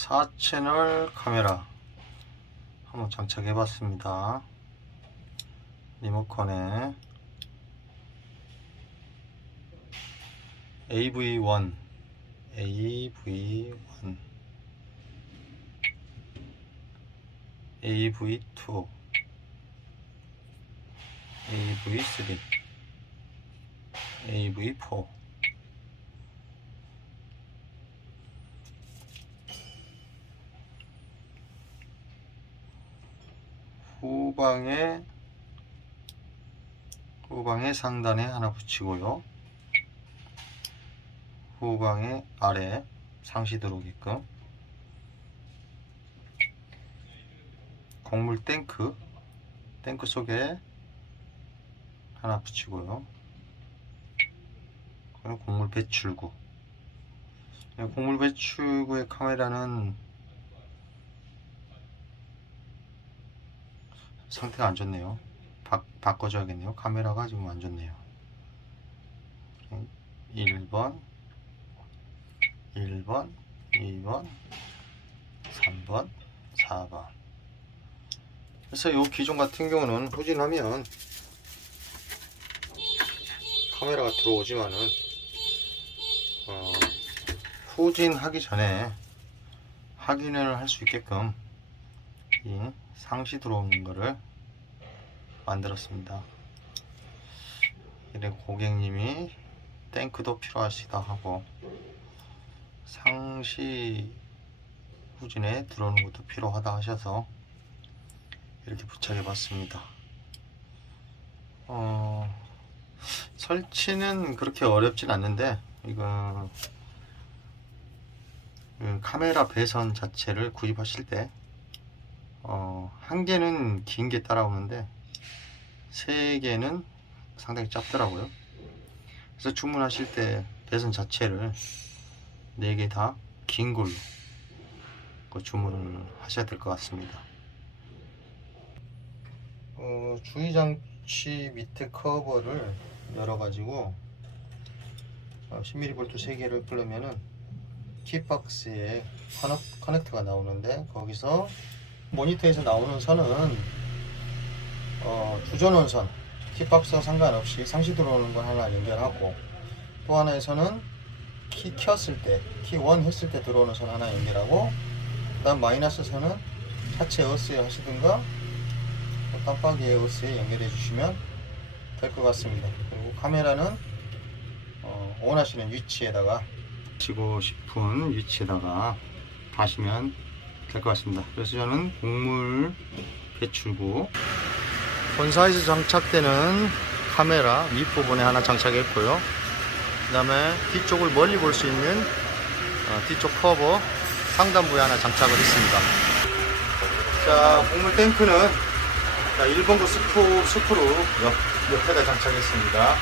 4채널 카메라 한번 장착해 봤습니다. 리모컨에 AV1 AV1 AV2 AV3 AV4 후방에 후방에 상단에 하나 붙이고요. 후방에 아래 상시 들어오게끔 곡물 탱크 탱크 속에 하나 붙이고요. 그리고 곡물 배출구 곡물 배출구의 카메라는 상태가 안 좋네요. 바, 바꿔줘야겠네요. 카메라가 지금 안 좋네요. 1번, 1번, 2번, 3번, 4번. 그래서 이 기종 같은 경우는 후진하면 카메라가 들어오지만은 어, 후진하기 전에 확인을 할 수 있게끔 이 상시 들어오는 거를 만들었습니다. 이래 고객님이 탱크도 필요하시다 하고 상시 후진에 들어오는 것도 필요하다 하셔서 이렇게 부착해 봤습니다. 어, 설치는 그렇게 어렵진 않는데 이거 그 카메라 배선 자체를 구입하실 때 어, 한 개는 긴 게 따라오는데 세 개는 상당히 짧더라고요. 그래서 주문하실 때 배선 자체를 네 개 다 긴 걸로 그 주문을 하셔야 될 것 같습니다. 어, 주의 장치 밑에 커버를 열어가지고 어, 10mm 볼트 3개를 plu면은 키박스에 커넥, 커넥터가 나오는데 거기서 모니터에서 나오는 선은 어, 주전원 선, 키박스와 상관없이 상시 들어오는 건 하나 연결하고 또 하나에서는 키 켰을 때, 키 원 했을 때 들어오는 선 하나 연결하고 그 다음 마이너스 선은 차체 어스에 하시든가 뭐 깜빡이에 어스에 연결해 주시면 될 것 같습니다. 그리고 카메라는 어, 원하시는 위치에다가 치고 싶은 위치에다가 다시면 될 것 같습니다. 그래서 저는 곡물 배출구 본사에서 장착되는 카메라 밑부분에 하나 장착했고요. 그 다음에 뒤쪽을 멀리 볼 수 있는 어, 뒤쪽 커버 상단부에 하나 장착을 했습니다. 자, 곡물 탱크는 자, 1번구 스프, 스프로 옆, 옆에다 장착했습니다.